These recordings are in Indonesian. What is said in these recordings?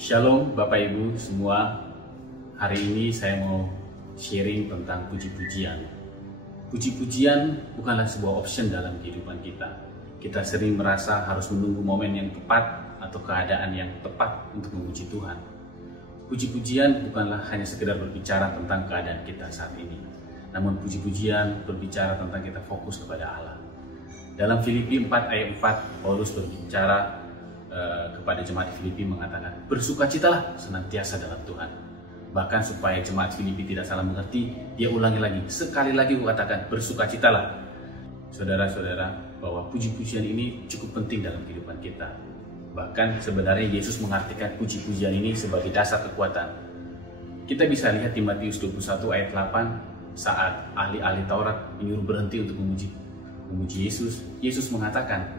Shalom Bapak Ibu semua. Hari ini saya mau sharing tentang puji-pujian. Puji-pujian bukanlah sebuah option dalam kehidupan kita. Kita sering merasa harus menunggu momen yang tepat atau keadaan yang tepat untuk memuji Tuhan. Puji-pujian bukanlah hanya sekedar berbicara tentang keadaan kita saat ini. Namun puji-pujian berbicara tentang kita fokus kepada Allah. Dalam Filipi 4 ayat 4, Paulus berbicara kepada jemaat Filipi mengatakan, bersukacitalah senantiasa dalam Tuhan. Bahkan supaya jemaat Filipi tidak salah mengerti, dia ulangi lagi, sekali lagi katakan, bersukacitalah. Saudara-saudara, bahwa puji-pujian ini cukup penting dalam kehidupan kita. Bahkan sebenarnya Yesus mengartikan puji-pujian ini sebagai dasar kekuatan. Kita bisa lihat di Matius 21 ayat 8, saat ahli-ahli Taurat menyuruh berhenti untuk memuji Yesus, Yesus mengatakan,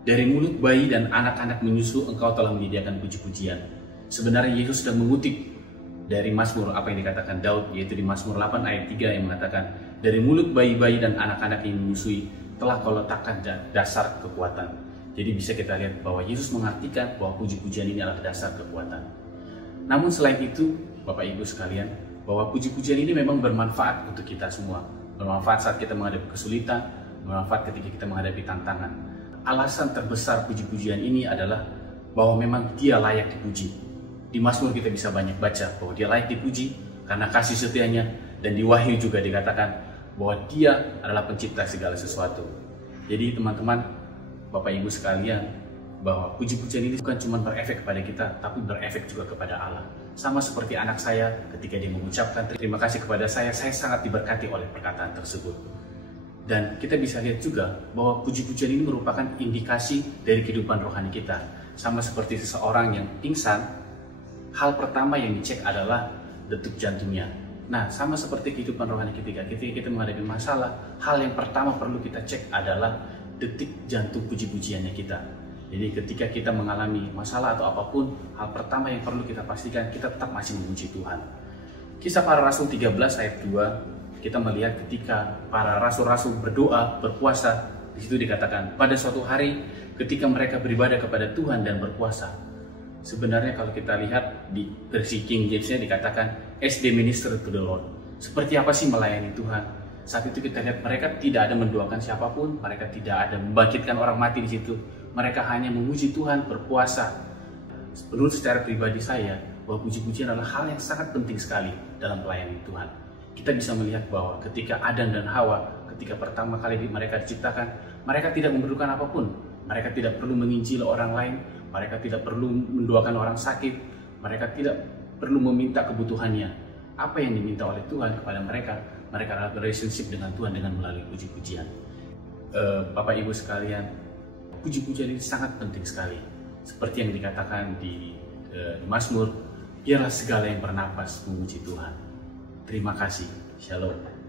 dari mulut bayi dan anak-anak menyusu engkau telah menyediakan puji-pujian. Sebenarnya Yesus sudah mengutip dari Mazmur apa yang dikatakan Daud, yaitu di Mazmur 8 ayat 3 yang mengatakan, dari mulut bayi-bayi dan anak-anak yang menyusui telah kau letakkan dasar kekuatan. Jadi bisa kita lihat bahwa Yesus mengartikan bahwa puji-pujian ini adalah dasar kekuatan. Namun selain itu, Bapak Ibu sekalian, bahwa puji-pujian ini memang bermanfaat untuk kita semua. Bermanfaat saat kita menghadapi kesulitan, bermanfaat ketika kita menghadapi tantangan. Alasan terbesar puji-pujian ini adalah bahwa memang dia layak dipuji. Di Mazmur kita bisa banyak baca bahwa dia layak dipuji karena kasih setianya, dan di Wahyu juga dikatakan bahwa dia adalah pencipta segala sesuatu. Jadi teman-teman, Bapak Ibu sekalian, bahwa puji-pujian ini bukan cuma berefek kepada kita, tapi berefek juga kepada Allah. Sama seperti anak saya ketika dia mengucapkan terima kasih kepada saya sangat diberkati oleh perkataan tersebut. Dan kita bisa lihat juga bahwa puji-pujian ini merupakan indikasi dari kehidupan rohani kita. Sama seperti seseorang yang pingsan, hal pertama yang dicek adalah detuk jantungnya. Nah, sama seperti kehidupan rohani ketika kita menghadapi masalah, hal yang pertama perlu kita cek adalah detik jantung puji-pujiannya kita. Jadi ketika kita mengalami masalah atau apapun, hal pertama yang perlu kita pastikan kita tetap masih memuji Tuhan. Kisah Para Rasul 13 ayat 2, kita melihat ketika para rasul-rasul berdoa, berpuasa, di situ dikatakan pada suatu hari ketika mereka beribadah kepada Tuhan dan berpuasa. Sebenarnya kalau kita lihat di versi King James-nya dikatakan as they minister to the Lord. Seperti apa sih melayani Tuhan? Saat itu kita lihat mereka tidak ada mendoakan siapapun, mereka tidak ada membangkitkan orang mati di situ. Mereka hanya memuji Tuhan, berpuasa. Menurut secara pribadi saya, bahwa puji-pujian adalah hal yang sangat penting sekali dalam pelayanan Tuhan. Kita bisa melihat bahwa ketika Adam dan Hawa, ketika pertama kali mereka diciptakan, mereka tidak memerlukan apapun. Mereka tidak perlu menginjil orang lain, mereka tidak perlu mendoakan orang sakit, mereka tidak perlu meminta kebutuhannya. Apa yang diminta oleh Tuhan kepada mereka? Mereka adalah relationship dengan Tuhan dengan melalui puji-pujian. Bapak Ibu sekalian, puji-pujian ini sangat penting sekali. Seperti yang dikatakan di Mazmur, biarlah segala yang bernapas memuji Tuhan. Terima kasih. Shalom.